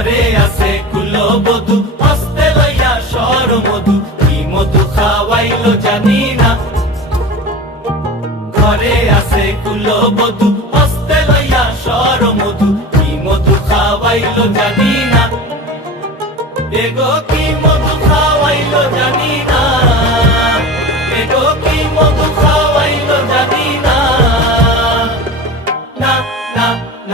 ঘরে আছে কুলবধূ হস্তে লইয়া সর মধু, কি মধু খাওয়াইলো জানি না। ঘরে আছে কুলবধূ হস্তে লইয়া সর মধু, কি মধু খাওয়াইলো জানি না।